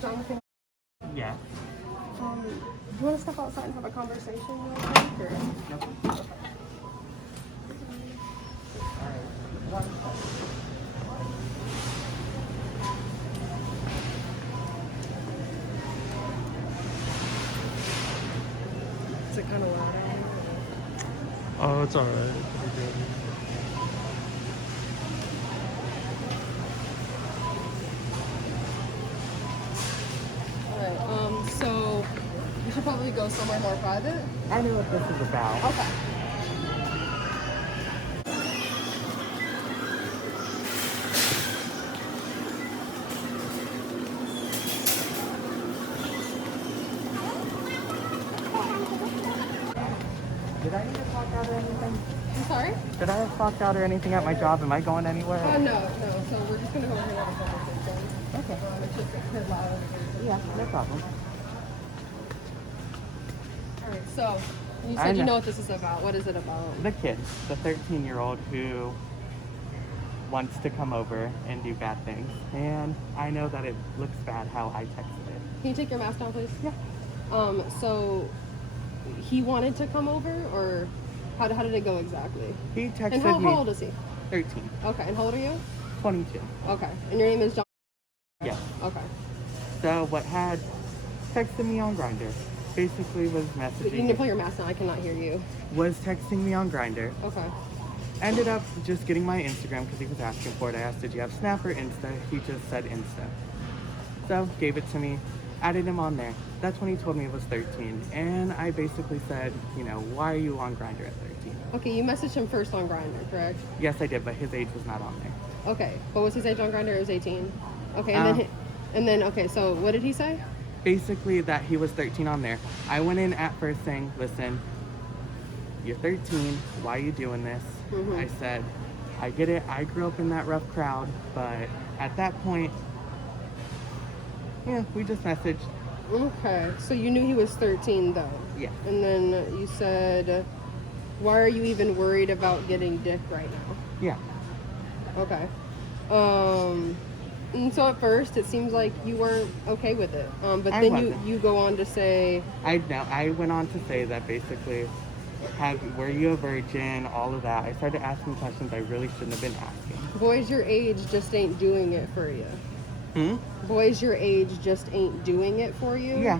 Jonathan, Yeah. do you want to step outside and have a conversation real quick? Or? Nope. Okay. Is it kind of loud out here? Oh, it's alright. Pretty good. Alright, so you should probably go somewhere more private. I know what this is about. Okay. Did I need to clock out or anything? I'm sorry? Did I clock out or anything at my job? Am I going anywhere? No. So we're just gonna go over here and have a conversation. Okay. It's just a bit loud. Yeah, no problem. Alright, so you I said you know. know what this is about. What is it about? The kid, the 13-year-old who wants to come over and do bad things. And I know that it looks bad how I texted it. Can you take your mask down, please? Yeah. So he wanted to come over, or how did it go exactly? He texted And how me. old is he? 13. Okay, and how old are you? 22. Okay, and your name is John? Yes. Okay. So what had texted me on Grindr basically was You need to pull messaging. your mask down. I cannot hear you. Was texting me on Grindr. Okay. Ended up just getting my Instagram because he was asking for it. I asked, did you have Snap or Insta? He just said Insta. So gave it to me, added him on there. That's when he told me it was 13. And I basically said, you know, why are you on Grindr at 13? Okay, you messaged him first on Grindr, correct? Yes, I did, but his age was not on there. Okay. What was his age on Grindr? It was 18. Okay, and then okay, so what did he say? Basically that he was 13 on there. I went in at first saying, listen, you're 13, why are you doing this? Mhm. I said, I get it, I grew up in that rough crowd, but at that point, yeah, we just messaged. Okay, so you knew he was 13 though. Yeah. And then you said, why are you even worried about getting dick right now? Yeah. Okay. And so at first it seems like you weren't okay with it. But I then wasn't. you go on to say, I went on to say that basically, were you a virgin, all of that. I started asking questions I really shouldn't have been asking. boys your age just ain't doing it for you. Boys your age just ain't doing it for you? Yeah.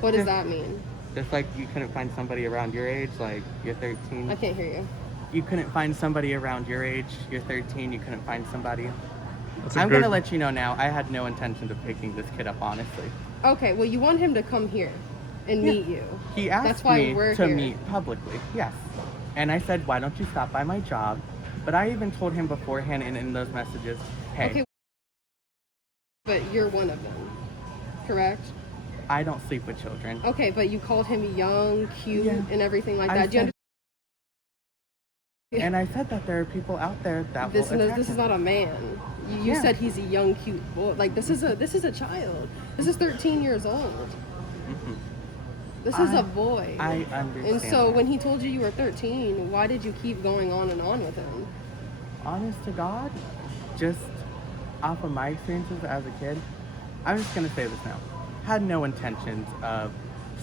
What does Just- that mean? Just like you couldn't find somebody around your age, like you're 13. I can't hear you. You couldn't find somebody around your age, you're 13, you couldn't find somebody. That's a I'm good- gonna let you know now, I had no intention of picking this kid up, honestly. Okay, well you want him to come here and Yeah. meet you. He asked That's why me we're to here. meet publicly, yes. And I said, why don't you stop by my job? But I even told him beforehand and in those messages, hey, Okay. But you're one of them, correct? I don't sleep with children. Okay, but you called him young, cute, Yeah. and everything like I that. Do you said- And I said that there are people out there that This will attack this is him. not a man. You Yeah. said he's a young, cute boy. Like this is a child. This is 13 years old. Mhm. This is a boy. I understand. And so that. when he told you were 13, why did you keep going on and on with him? Honest to God, just off of my experiences as a kid, I'm just gonna say this now. Had no intentions of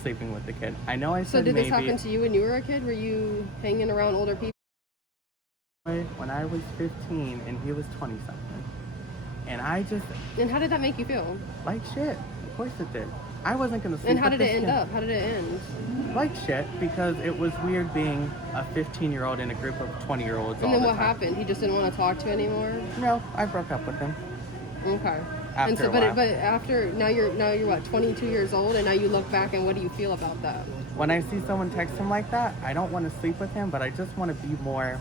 sleeping with the kid. I know I So said did maybe this happen to you when you were a kid? Were you hanging around older people? when I was 15 and he was 20 something. And I just And how did that make you feel? like shit. Of course it did. I wasn't gonna sleep And how with did it this end kid. up? How did it end? Like shit, because it was weird being a 15-year-old in a group of 20-year-olds all And then the what time. happened? He just didn't want to talk to you anymore? No, I broke up with him. Okay. After And so, a while. but after now you're what, 22 years old, and now you look back and what do you feel about that? When I see someone text him like that, I don't want to sleep with him, but I just want to be more.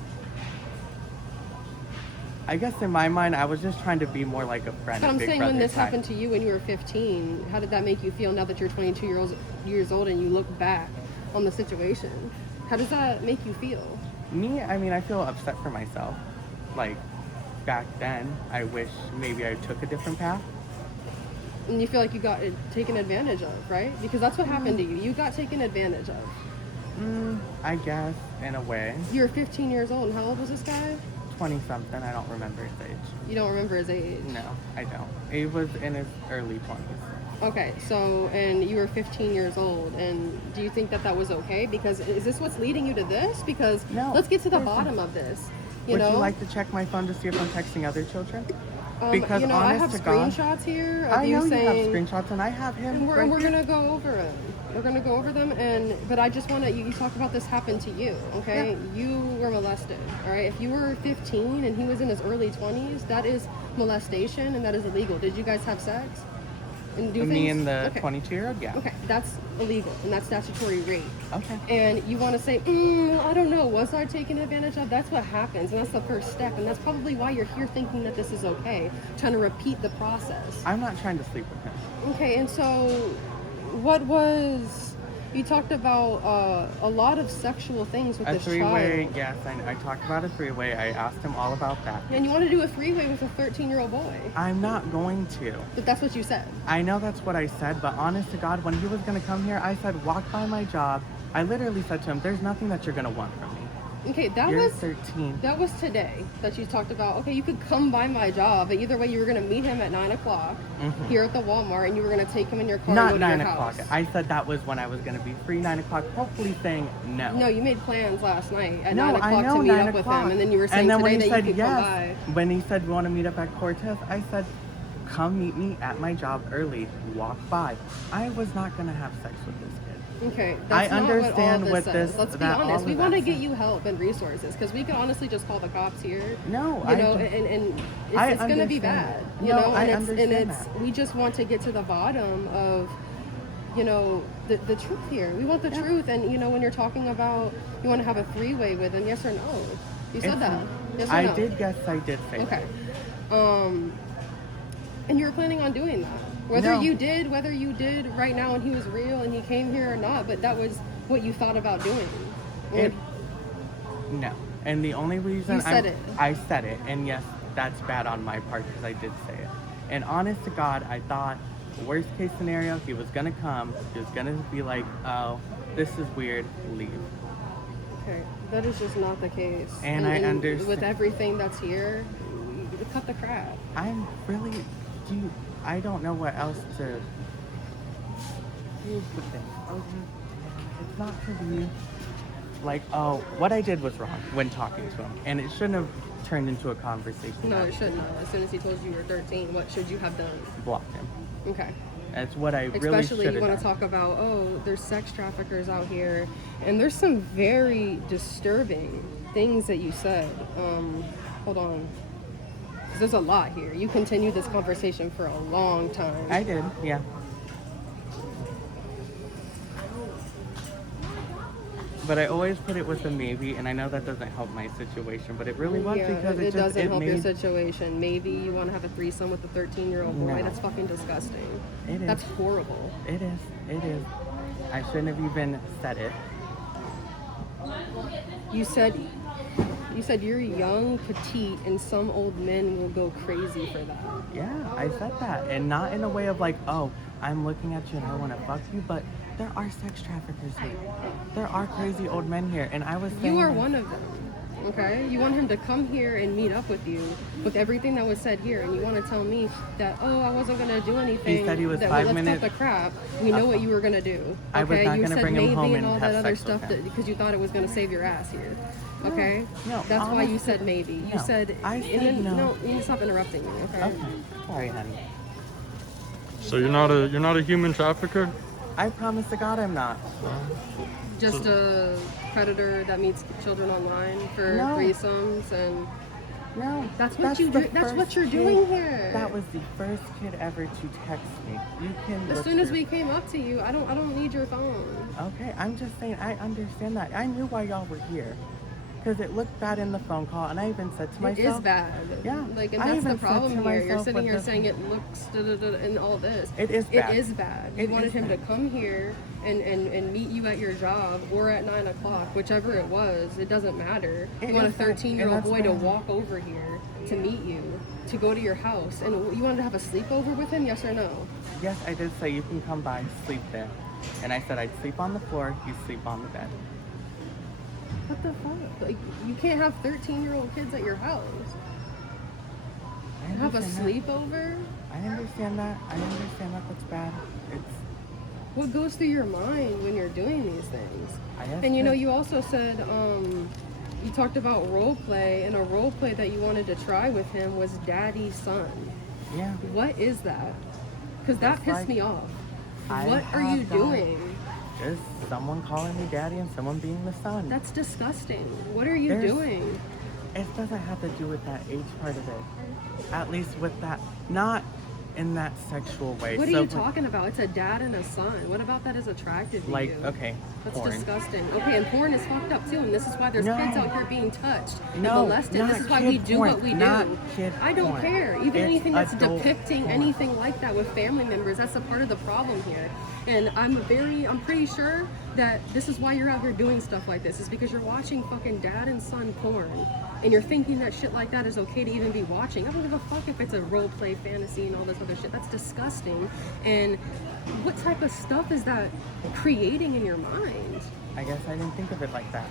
I guess in my mind, I was just trying to be more like a friend. But I'm big saying brother when this type. happened to you when you were 15, how did that make you feel now that you're 22 years old and you look back on the situation? How does that make you feel? Me, I mean, I feel upset for myself. Like, back then, I wish maybe I took a different path. And you feel like you got taken advantage of, right? Because that's what happened to you. You got taken advantage of. I guess, in a way. You were 15 years old, and how old was this guy? 20-something, I don't remember his age. You don't remember his age? No, I don't. He was in his early 20s. Okay, so, and you were 15 years old, and do you think that that was okay? Because is this what's leading you to this? Because No, let's get to the of course bottom not. of this. Would you like to check my phone to see if I'm texting other children? Because you know, I have honest to God, screenshots here of I you know saying, you have screenshots, and I have him. and we're right here. gonna go over them. We're gonna go over them, but I just want to. You talk about this happened to you, okay? Yeah. You were molested, all right? If you were 15 and he was in his early 20s, that is molestation and that is illegal. Did you guys have sex? And do Me things? and the Okay. 22-year-old, yeah. Okay, that's illegal and that's statutory rape. Okay. And you want to say, I don't know, was I taken advantage of? That's what happens, and that's the first step, and that's probably why you're here thinking that this is okay, trying to repeat the process. I'm not trying to sleep with him. Okay, and so what was, you talked about a lot of sexual things with A this three-way, child. yes, I talked about a three-way. I asked him all about that. And you want to do a freeway with a 13-year-old boy. I'm not going to. But that's what you said. I know that's what I said, but honest to God, when he was going to come here, I said, walk by my job. I literally said to him, there's nothing that you're going to want from me. Okay, that You're was 13. That was today that you talked about, okay, you could come by my job, but either way you were going to meet him at 9 o'clock here at the Walmart, and you were going to take him in your car Not and go to 9 your o'clock. house. I said that was when I was going to be free, 9 o'clock, hopefully saying no. No, you made plans last night at No, 9 I o'clock know, to meet 9 up with o'clock. him, and then you were saying and then today when he that said you could yes, come by. when he said, we want to meet up at Cortez, I said, come meet me at my job early, walk by. I was not going to have sex with this kid. Okay, that's I not understand what all this what says. this- Let's be that all honest. of We that want to says. get you help and resources because we could honestly just call the cops here. No, You I know, don't. and I it's going to be understand bad. that. You No, know, I and understand it's that. we just want to get to the bottom of, you know, the truth here. We want the truth, and you know, when you're talking about you want to have a three-way with him, yes or no? You said It's- that. Yes or I no? did, yes, I did say Okay. that. And you were planning on doing that. Whether No. you did right now and he was real and he came here or not, but that was what you thought about doing. It, no. And the only reason You said it. I said it, and yes, that's bad on my part because I did say it. And honest to God, I thought, worst case scenario, he was gonna come, he was gonna be like, oh, this is weird, leave. Okay, that is just not the case. And I understand. With everything that's here, you cut the crap. I'm really, I don't know what else to. Here's the thing. It's not to be like, oh, what I did was wrong when talking to him, and it shouldn't have turned into a conversation. No, it shouldn't have. As soon as he told you you were 13, what should you have done? Blocked him. Okay. That's what I really Especially should you have want to done. talk about, oh, there's sex traffickers out here, and there's some very disturbing things that you said. Hold on. 'Cause there's a lot here. You continued this conversation for a long time. I did, yeah. But I always put it with a maybe, and I know that doesn't help my situation, but it really was Yeah, because it it just doesn't it help your made situation. Maybe you want to have a threesome with a 13-year-old boy. No. That's fucking disgusting. It is. That's horrible. It is. It is. I shouldn't have even said it. You said you're young, petite, and some old men will go crazy for that. Yeah, I said that, and not in a way of like, oh, I'm looking at you and I want to fuck you, but there are sex traffickers here. There are crazy old men here, and I was saying You are that- one of them. Okay, you want him to come here and meet up with you with everything that was said here, and you want to tell me that, oh, I wasn't gonna do anything. He said he was that, 5 let's minutes. cut the crap. We know what you were gonna do. Okay, I was not you gonna said bring him maybe home and and all have that other sex with stuff him. because you thought it was gonna save your ass here. Okay, No, that's why you honestly, said maybe. You no. said, I and said then, no. you need to stop interrupting me. Okay. Okay, sorry, honey. So you're not a human trafficker? I promise to God I'm not. Just a predator that meets children online for No. threesomes, and No, that's what you do. That's what you're doing here. That was the first kid ever to text me. You can. As look soon as through- we came up to you, I don't need your phone. Okay, I'm just saying. I understand that. I knew why y'all were here, because it looked bad in the phone call, and I even said to myself, It is bad. Yeah, Like, and I that's even the said problem to here. You're myself sitting with here the- saying it looks and all this. It is bad. It is bad. You It wanted is him to bad. come here and meet you at your job or at 9 o'clock, whichever it was. It doesn't matter. It You want a is bad, 13-year-old and that's boy to bad. walk over here to meet you, to go to your house, and you wanted to have a sleepover with him? Yes or no? yes, I did say you can come by, sleep there, and I said I'd sleep on the floor, you sleep on the bed. What the fuck? Like, you can't have 13-year-old kids at your house. I Have a understand that. sleepover? I understand that. I understand that that's bad. It's. What goes through your mind when you're doing these things? I guess And you know, that- you also said you talked about role play, and a role play that you wanted to try with him was daddy son. Yeah. What is that? Because that Just pissed like me off. I What are you have done. doing? Just someone calling me daddy and someone being the son. That's disgusting. What are you There's- doing? It doesn't have to do with that age part of it. At least with that, not in that sexual way. What are So you with- talking about? It's a dad and a son. What about that is attractive to Like, you? okay, That's porn. disgusting. Okay, and porn is fucked up too, and this is why there's No. kids out here being touched and No, molested. not This is why kid we do porn, what we not do. kid I don't porn. care. Even It's anything that's adult depicting porn. anything like that with family members, that's a part of the problem here. And I'm pretty sure that this is why you're out here doing stuff like this, is because you're watching fucking dad and son porn. And you're thinking that shit like that is okay to even be watching. I don't give a fuck if it's a role play fantasy and all this other shit. That's disgusting. And what type of stuff is that creating in your mind? I guess I didn't think of it like that.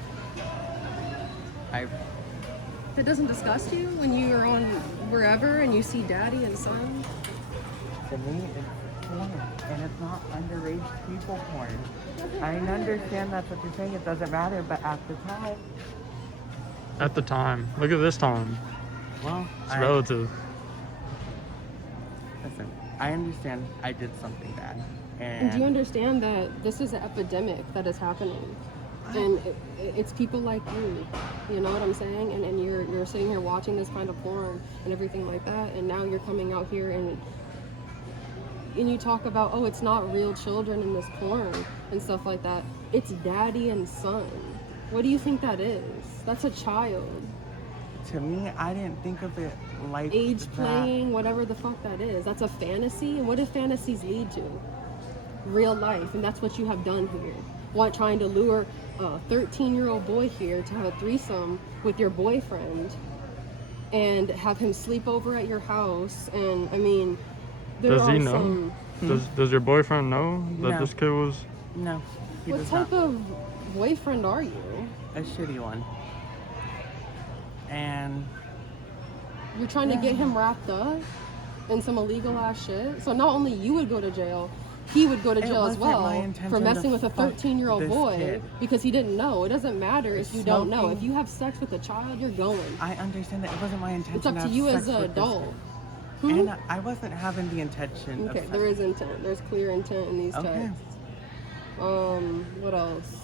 That doesn't disgust you when you are on wherever and you see daddy and son? To me, it's porn, and it's not underage people porn. I understand that's what you're saying. It doesn't matter, but at the time, At the time. Look at this time. well, It's relative. listen. I understand I did something bad, And do you and understand that this is an epidemic that is happening? And it's people like you know what I'm saying? And you're sitting here watching this kind of porn and everything like that, and now you're coming out here and you talk about, oh, it's not real children in this porn and stuff like that. It's daddy and son. What do you think that is? That's a child. to me, I didn't think of it like Age that. playing, whatever the fuck that is. That's a fantasy. And what do fantasies lead to? Real life. And that's what you have done here. Trying to lure a 13-year-old boy here to have a threesome with your boyfriend and have him sleep over at your house. And I mean, there Does he are know? some. Does your boyfriend know that No. this kid was? No, he What does type not. of boyfriend are you? A shitty one. And You're trying to get him wrapped up in some illegal ass shit. So not only you would go to jail, he would go to It jail as wasn't my well intention for to messing with a fuck 13-year-old this boy kid. because he didn't know. It doesn't matter if you don't know. Smoking- If you have sex with a child, you're going. I understand that it wasn't my intention It's up to have you sex as an with this adult. kid. Hmm? And I wasn't having the intention Okay, of sex. there is intent. There's clear intent in these Okay. texts. What else?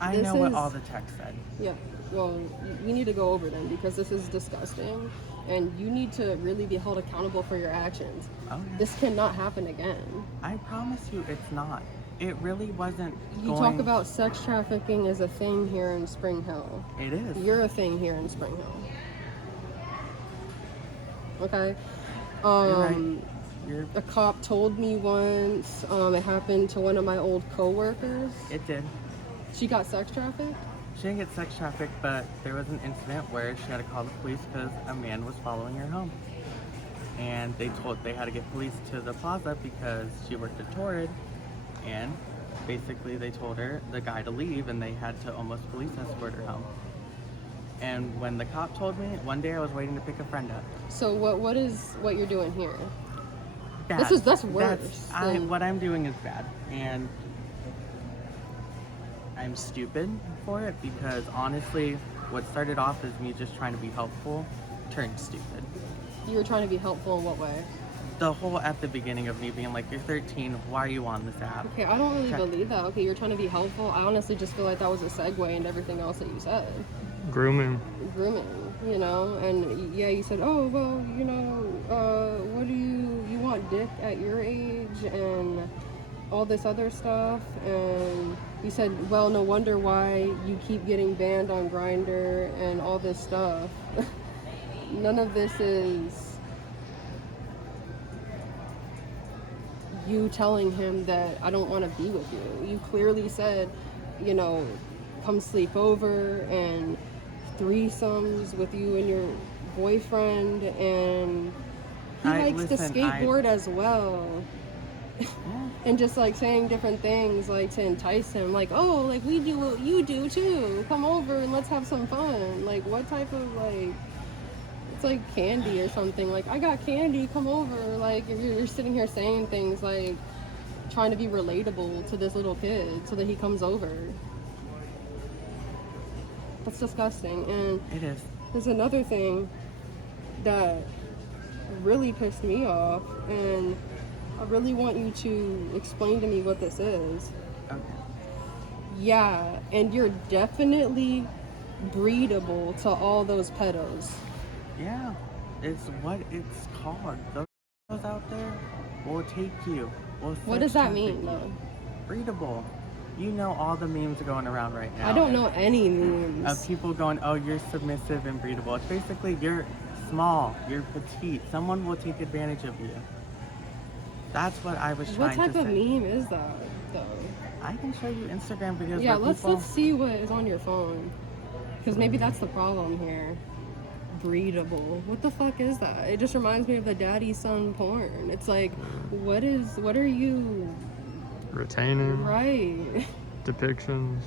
I This know what is- all the text said. Yeah, well, we need to go over them because this is disgusting and you need to really be held accountable for your actions. Okay. This cannot happen again. I promise you it's not. It really wasn't You talk about sex trafficking as a thing here in Spring Hill. It is. You're a thing here in Spring Hill. Okay? You're right. You're, A cop told me once, it happened to one of my old coworkers. it did. She got sex trafficked. She didn't get sex trafficked, but there was an incident where she had to call the police because a man was following her home. And they had to get police to the plaza because she worked at Torrid, and basically they told the guy to leave, and they had to almost police escort her home. And when the cop told me, one day I was waiting to pick a friend up. So what is what you're doing here? Bad. That's worse. What I'm doing is bad, and I'm stupid for it, because honestly, what started off as me just trying to be helpful turned stupid. You were trying to be helpful in what way? The whole at the beginning of me being like, you're 13, why are you on this app? Okay, I don't really believe that. Okay, you're trying to be helpful. I honestly just feel like that was a segue into everything else that you said. Grooming. You know, and yeah, you said, oh, well, you know, what do you want dick at your age and all this other stuff, and you said, well, no wonder why you keep getting banned on Grindr and all this stuff. None of this is you telling him that I don't want to be with you. You clearly said, you know, come sleep over and threesomes with you and your boyfriend, and he likes to skateboard as well. And just like saying different things like to entice him, like, oh, like we do what you do too, come over and let's have some fun. Like, what type of, like, it's like candy or something, like I got candy, come over. Like, if you're sitting here saying things like trying to be relatable to this little kid so that he comes over. That's disgusting. And It is. there's another thing that really pissed me off, and I really want you to explain to me what this is. Okay. Yeah, and you're definitely breedable to all those pedos. Yeah, it's what it's called. Those out there will take you. What does that mean, though? Breedable. You know all the memes going around right now. I don't know any memes. Of people going, oh, you're submissive and breedable. It's basically you're small, you're petite. Someone will take advantage of you. That's what I was trying to say. What type of meme is that, though? I can show you Instagram videos. Yeah, where let's see what is on your phone, because maybe that's the problem here. Breedable. What the fuck is that? It just reminds me of the daddy son porn. It's like, what are you Retaining. right? Depictions.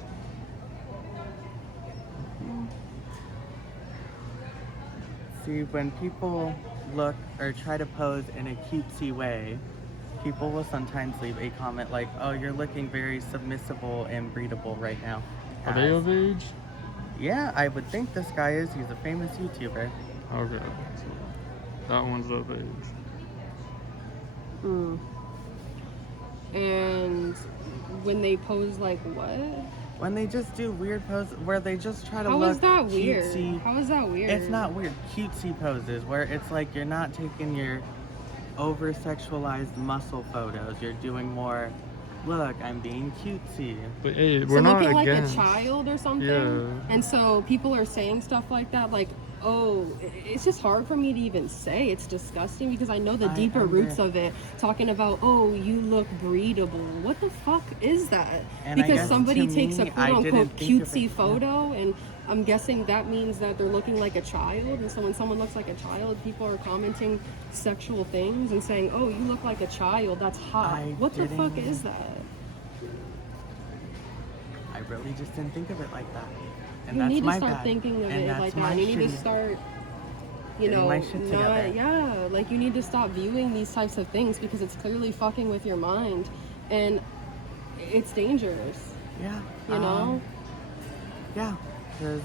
See, when people look or try to pose in a cutesy way, people will sometimes leave a comment like, oh, you're looking very submissible and breedable right now. Are they of age? Yeah, I would think this guy is. He's a famous YouTuber. Okay. So that one's of age. And when they pose, like, what? When they just do weird poses where they just try to How look is that cutesy. weird? How is that weird? It's not weird. Cutesy poses where it's like you're not taking your over-sexualized muscle photos. You're doing more, look, I'm being cutesy. But hey, So we're not looking like against. a child or something. Yeah. And so people are saying stuff like that, like, oh, it's just hard for me to even say. It's disgusting because I know the deeper roots of it. Talking about, oh, you look breedable. What the fuck is that? And I because guess somebody to takes me, a quote-unquote cutesy yeah. photo, and I'm guessing that means that they're looking like a child. And so when someone looks like a child, people are commenting sexual things and saying, oh, you look like a child. That's hot. What the fuck is that? I really just didn't think of it like that. And You that's need to my start bad. thinking of And it that's like my that. You need to shitty- start, Getting my shit together. yeah, like you need to stop viewing these types of things because it's clearly fucking with your mind, and it's dangerous. Yeah. You know, Yeah. Because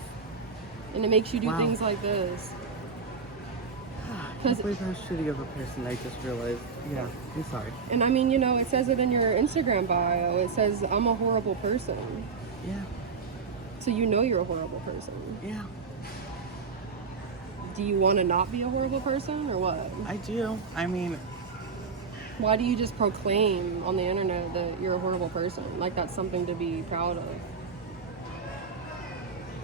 and it makes you do wow. things like this. I can't believe how shitty of a person I just realized. Yeah. I'm sorry. And I mean, you know, it says it in your Instagram bio. It says, I'm a horrible person. Yeah. So you know you're a horrible person. Yeah. Do you want to not be a horrible person or what? I do. I mean, Why do you just proclaim on the internet that you're a horrible person? Like that's something to be proud of.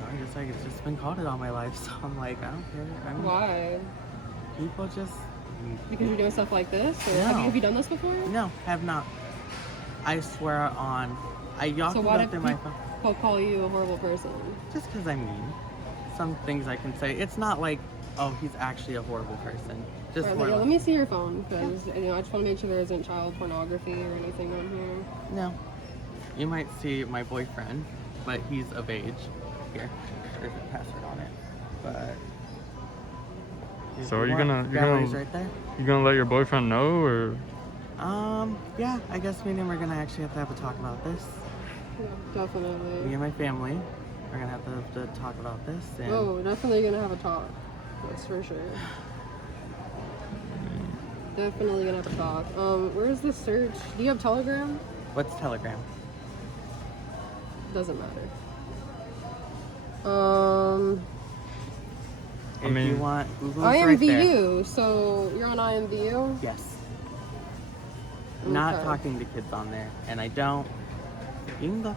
I guess like it's just been called it all my life, so I'm like, I don't care. I mean, Why? people just Because you're doing stuff like this? Or No. have you done this before? no, have not. I swear on. I yacked So it why up do in my phone. people call you a horrible person? Just because I mean, some things I can say. It's not like, oh, he's actually a horrible person. Just Alright, more yeah, like, let me see your phone because you know I just want to make sure there isn't child pornography or anything on here. no. you might see my boyfriend, but he's of age. Here, there's a password on it. But So are you gallery's right there. you gonna let your boyfriend know, or? Yeah, I guess me and him are gonna actually have to have a talk about this. Yeah, definitely. Me and my family are gonna have to talk about this. And Oh, definitely gonna have a talk. That's for sure. Definitely gonna have a talk. Where's the search? Do you have Telegram? what's Telegram? Doesn't matter. If mean, you want, Google's right there. IMVU. So you're on IMVU? Yes. Not Okay. talking to kids on there, and I don't. You can look.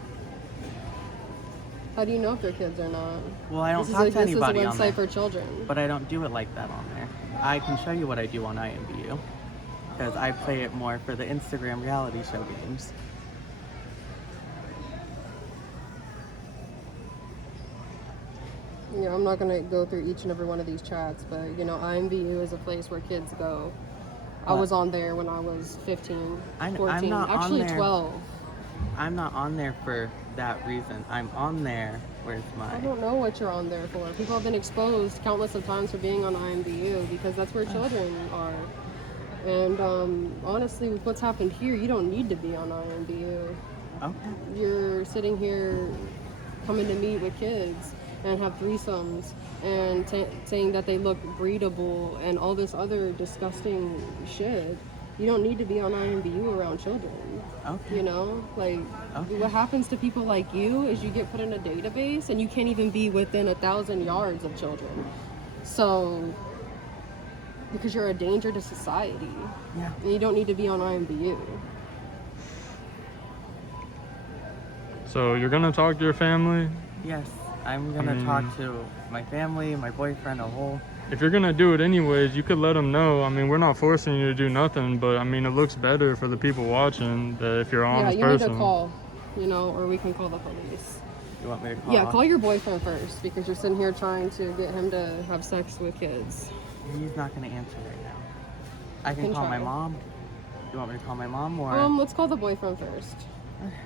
How do you know if they're kids or not? Well, I don't This is talk like to this is a anybody on there, website for children. but I don't do it like that on there. I can show you what I do on IMVU because I play it more for the Instagram reality show games. Yeah, I'm not gonna go through each and every one of these chats, but you know, IMVU is a place where kids go. I What? was on there when I was 15, I'm 14, not on actually there. 12. I'm not on there for that reason. I'm on there. Where's I my? don't know what you're on there for. People have been exposed countless of times for being on IMVU because that's where children are. And honestly, with what's happened here, you don't need to be on IMVU. Okay. You're sitting here coming to meet with kids and have threesomes and saying that they look breedable and all this other disgusting shit. You don't need to be on IMVU around children. Okay. You know, like Okay. what happens to people like you is you get put in a database and you can't even be within 1,000 yards of children. So, because you're a danger to society, Yeah. and you don't need to be on IMVU. So you're gonna talk to your family? Yes. I'm gonna mean- talk to my family, my boyfriend, a whole. If you're gonna do it anyways, you could let them know. I mean, we're not forcing you to do nothing, but I mean, it looks better for the people watching that if you're an Yeah, honest you person. need to call, you know, or we can call the police. You want me to call? Yeah, call your boyfriend first because you're sitting here trying to get him to have sex with kids. He's not gonna answer right now. I can Can call my try. mom. You want me to call my mom or? Let's call the boyfriend first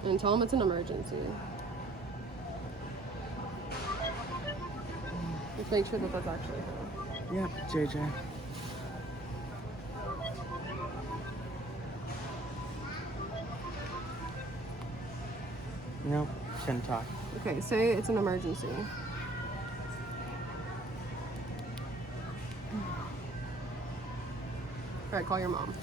and tell him it's an emergency. Just make sure that that's actually him. Yep, JJ. Nope, shouldn't talk. Okay, say it's an emergency. All right, call your mom.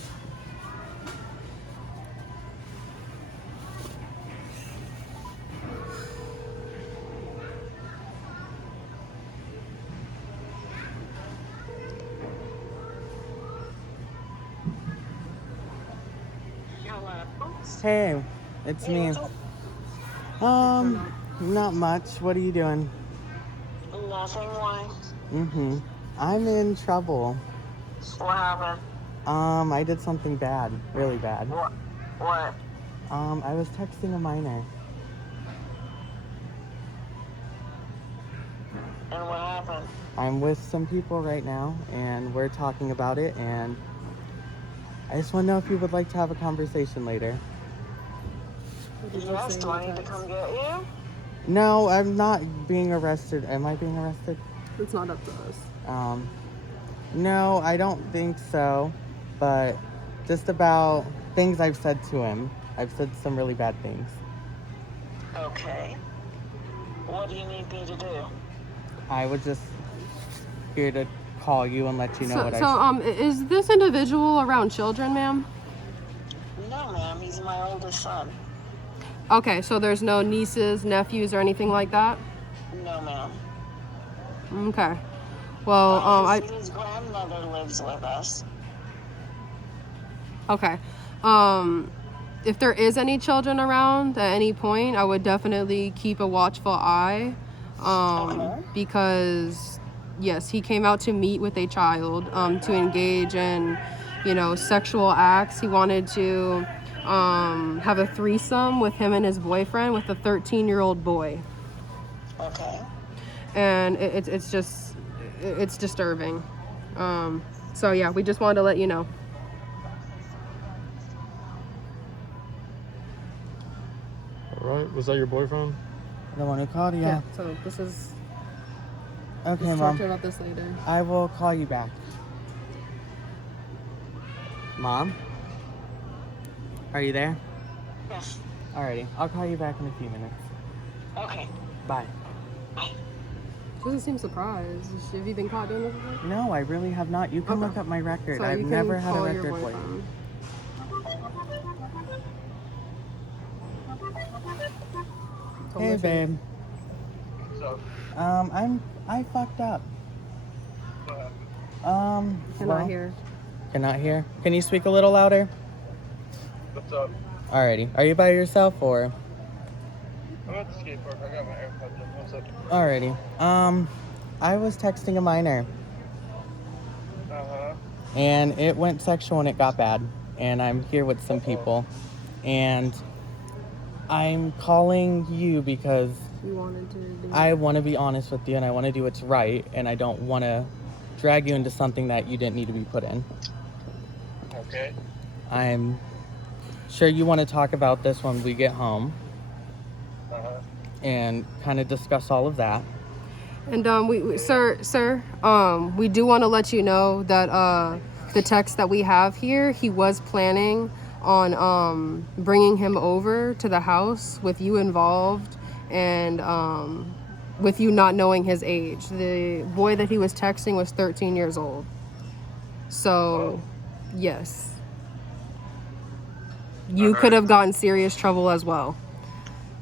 Hey, it's me. Not much. What are you doing? Nothing. Why? I'm in trouble. What happened? I did something bad, really bad. What? I was texting a minor. And what happened? I'm with some people right now, and we're talking about it, and I just want to know if you would like to have a conversation later. What did you Yes. say Do in I the need to text? come get you? No, I'm not being arrested. Am I being arrested? It's not up to us. No, I don't think so, but just about things I've said to him. I've said some really bad things. Okay. What do you need me to do? I was just here to call you and let you know what I said. Is this individual around children, ma'am? No, ma'am. He's my oldest son. Okay, so there's no nieces, nephews, or anything like that? No, ma'am. Okay. Well, His grandmother lives with us. Okay. If there is any children around at any point, I would definitely keep a watchful eye. Okay. Because, yes, he came out to meet with a child, to engage in, you know, sexual acts. He wanted to have a threesome with him and his boyfriend with a 13-year-old boy. Okay. And it's just, it's disturbing. So, yeah, we just wanted to let you know. Was that your boyfriend? The one who called? Yeah. So this is. Okay, Let's talk Mom. to her about this later. I will call you back. Mom? Are you there? Yes. Alrighty. I'll call you back in a few minutes. Okay. Bye. Bye. She doesn't seem surprised. Have you been caught doing this before? No, I really have not. You can Okay. look up my record. So I've you can never had a call your record for you. boyfriend. Hey, babe. So, I fucked up. Cannot well, hear. Cannot hear? Can you speak a little louder? what's up? Alrighty. Are you by yourself or? I'm at the skate park. I got my AirPods in. 1 second. Alrighty. I was texting a minor Uh-huh. and it went sexual and it got bad. And I'm here with some people. And I'm calling you because You wanted to do I want to be honest with you and I want to do what's right. And I don't want to drag you into something that you didn't need to be put in. Okay. I'm sure you want to talk about this when we get home Uh-huh. and kind of discuss all of that. And sir, we do want to let you know that the text that we have here, he was planning on bringing him over to the house with you involved and with you not knowing his age. The boy that he was texting was 13 years old. So, yes. You could have gotten serious trouble as well.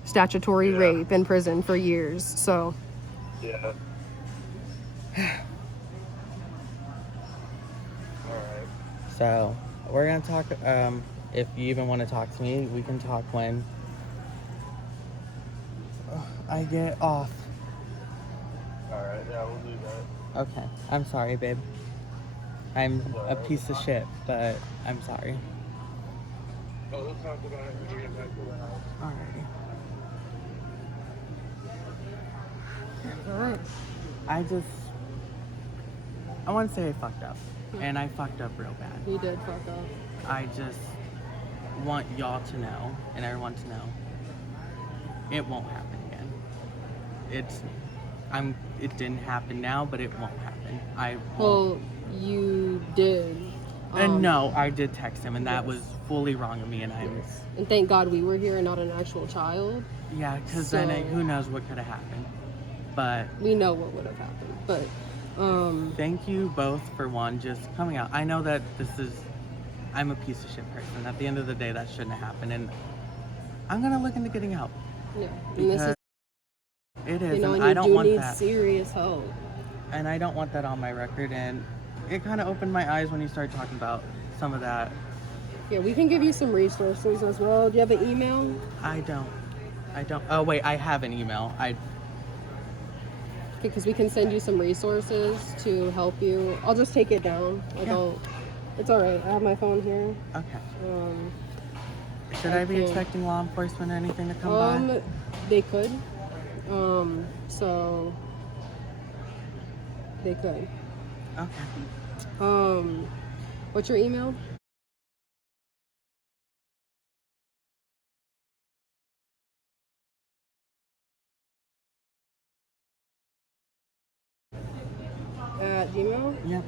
Statutory Yeah. rape in prison for years. So, Yeah. Alright. So we're going to talk, if you even want to talk to me, we can talk when I get off. Alright, yeah, we'll do that. Okay. I'm sorry, babe. I'm a piece of shit, but I'm sorry. Oh, let's talk about it when we get back to the house. Alrighty. all right. I want to say I fucked up. And I fucked up real bad. You did fuck up. I just want y'all to know, and everyone to know, it won't happen again. It didn't happen now, but it won't happen. I won't. Well, you did. And no, I did text him, and that was fully wrong of me, and I'm... And thank God we were here and not an actual child. Yeah, because So- then who knows what could have happened. But We know what would have happened. But, thank you both for one, just coming out. I know that I'm a piece of shit person. At the end of the day, that shouldn't have happened, and I'm going to look into getting help. yeah. And this is, It is, you know, and and I you don't do want need that. serious help. And I don't want that on my record, and it kind of opened my eyes when you started talking about some of that. Yeah, we can give you some resources as well. Do you have an email? I don't. Oh, wait, I have an email. Because we can send you some resources to help you. I'll just take it down. It's all right. I have my phone here. Okay. Should I be okay. expecting law enforcement or anything to come by? They could. So they could. Okay. What's your email? At Gmail? Yep.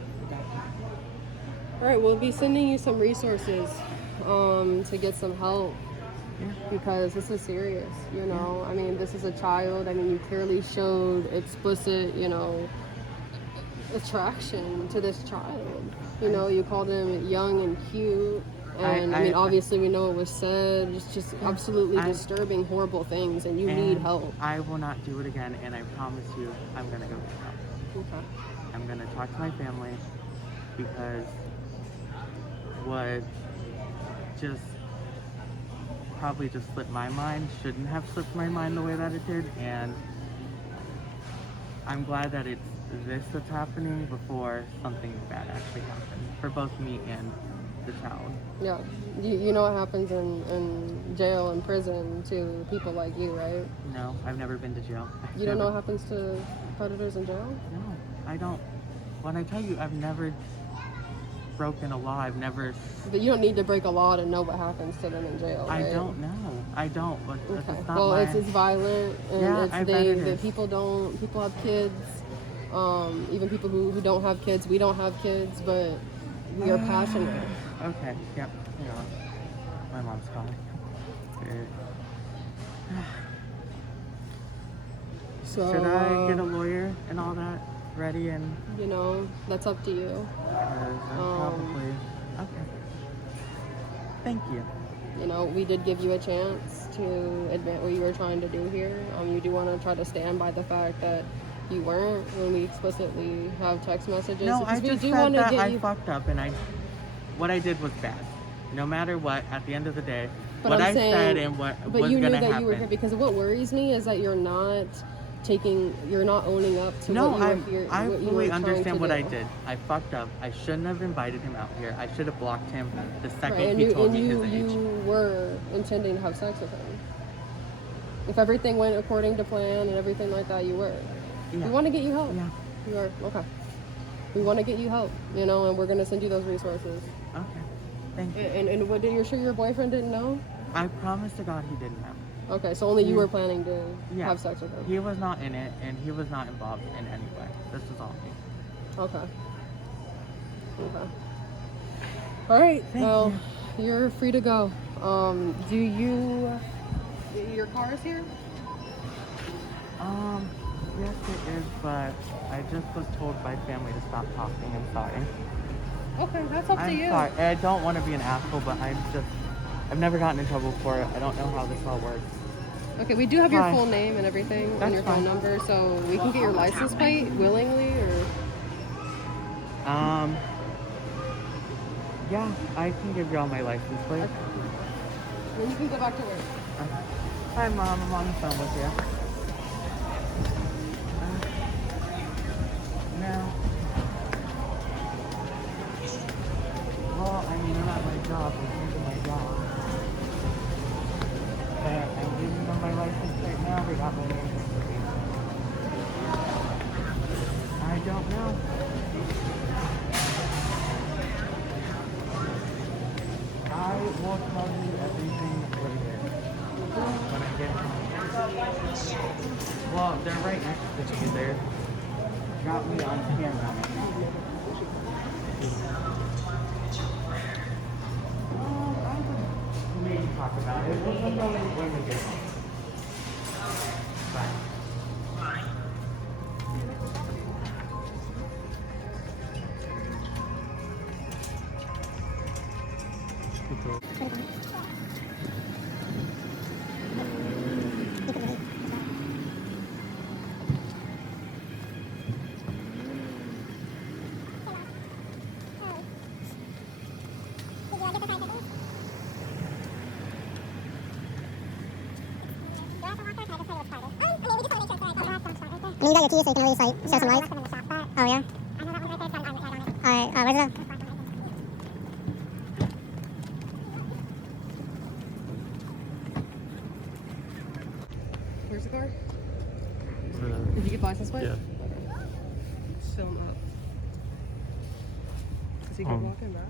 All right, we'll be sending you some resources to get some help because this is serious, you know. I mean, this is a child. I mean, you clearly showed explicit, you know, attraction to this child. You know, you called him young and cute. And I mean, obviously, we know it was said. It's just absolutely disturbing, horrible things, and you need help. I will not do it again, and I promise you, I'm gonna go get help. Okay. I'm gonna talk to my family because what just probably just slipped my mind shouldn't have slipped my mind the way that it did, and I'm glad that it's this that's happening before something bad actually happened for both me and the child. Yeah, you know what happens in jail and prison to people like you, right? No, I've never been to jail. You don't know what happens to predators in jail? No, I don't. When I tell you, I've never broken a law. I've never. But you don't need to break a law to know what happens to them in jail, right? I don't know. I don't. But Okay. it's not Well, my... it's violent, and Yeah, it's I bet it is. people have kids. Even people who don't have kids, we don't have kids, but we are passionate. Okay. Yep. You know, my mom's calling. So Should I get a lawyer and all that ready and? You know, that's up to you. Probably. Okay. Thank you. You know, we did give you a chance to admit what you were trying to do here. You do want to try to stand by the fact that you weren't when we explicitly have text messages. No, because I we just do said want to that get I you. fucked up and what I did was bad. No matter what, at the end of the day, But what I'm I saying, said and what but was you knew gonna that happen. you were here because what worries me is that you're not owning up to No, what you were here. I what you were fully trying understand to what do. I did. I fucked up. I shouldn't have invited him out here. I should have blocked him the second Right, and he told me his you age. were intending to have sex with him. If everything went according to plan and everything like that, you were. Yeah. We want to get you help. Yeah. You are okay. We want to get you help, you know, and we're gonna send you those resources. Okay. Thank you. And what? You're sure your boyfriend didn't know? I promise to God he didn't know. Okay, so only you were planning to Yeah. have sex with him. He was not in it, and he was not involved in any way. This is all me. Okay. Okay. All right. Thank You're free to go. Do you? Your car is here. Yes it is, but I just was told by family to stop talking. I'm sorry. Okay, that's up to I'm you. sorry. I don't want to be an asshole, but I've never gotten in trouble for it. I don't know how this all works. Okay, we do have your Fine. full name and everything and That's your phone fine. number, so we can get your license plate willingly, or Yeah, I can give y'all my license plate. then you can go back to work. Hi, Mom. I'm on the phone with you. No. Well, I mean, I'm at my job. I'm doing my job. I'm giving them my license right now. They got my name. I don't know. I will tell you everything later when I get home. Well, they're right next to me. They're got me on camera. Maybe talk about it. We'll know when we get home. Bye. I mean, you got your keys, so you can always like show some lights. Oh yeah. Alright, where's it? Where's the car? Did you get the license plate? Yeah. Okay. Film up. Is he good walking back?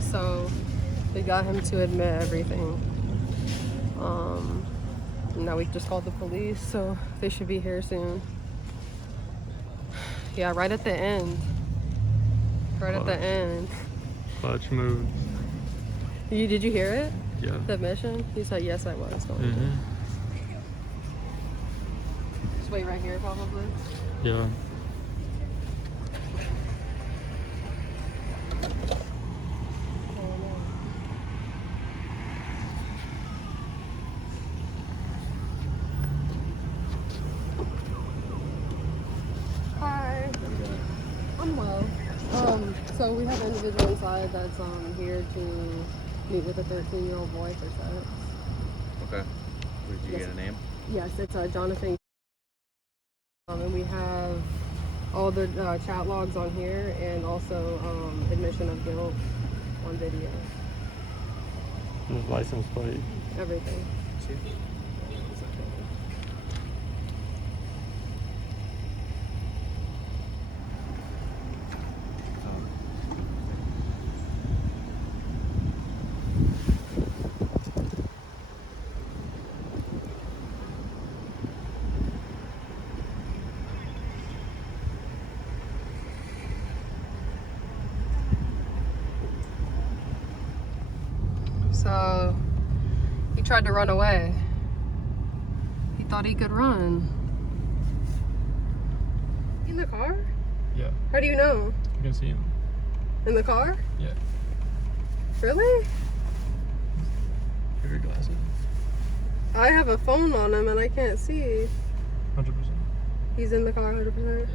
So they got him to admit everything. Now we just called the police, so they should be here soon. Yeah, right at the end. Right at the end. Clutch moves. Did you hear it? Yeah. The admission? He said, yes, I was going to. Just wait right here, probably. Yeah. Hi. I'm well. So we have an individual inside that's here to meet with a 13-year-old boy for sex. Okay. Did you Yes. get a name? Yes, it's Jonathan. And we have all the chat logs on here and also admission of guilt on video. His license plate. Everything. So he tried to run away. He thought he could run. In the car? Yeah. How do you know? You can see him. In the car? Yeah. Really? Give your glasses. I have a phone on him and I can't see. 100%. He's in the car 100%. Yeah.